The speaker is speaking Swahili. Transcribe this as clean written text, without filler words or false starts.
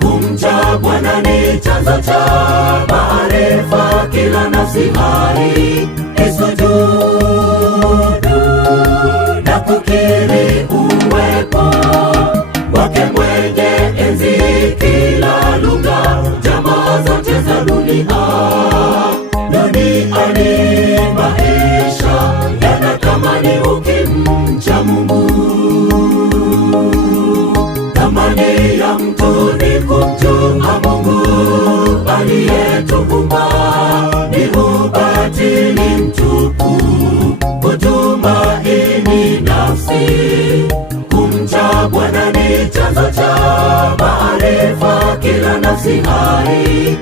Kumcha Bwana ni chanzo cha maarifa, kila nafsi hai isujudu na kukiri uwepo wake mwenye enzi. Kila lugha, jamaa zote za dunia ni maisha yanatamani ukimcha Mungu. Thamani ya mtu ni kumjua Mungu aliyetuumba, ni ubatili mtupu kutumaini nafsi. Kumcha Bwana ni chanzo cha maarifa, kila nafsi hai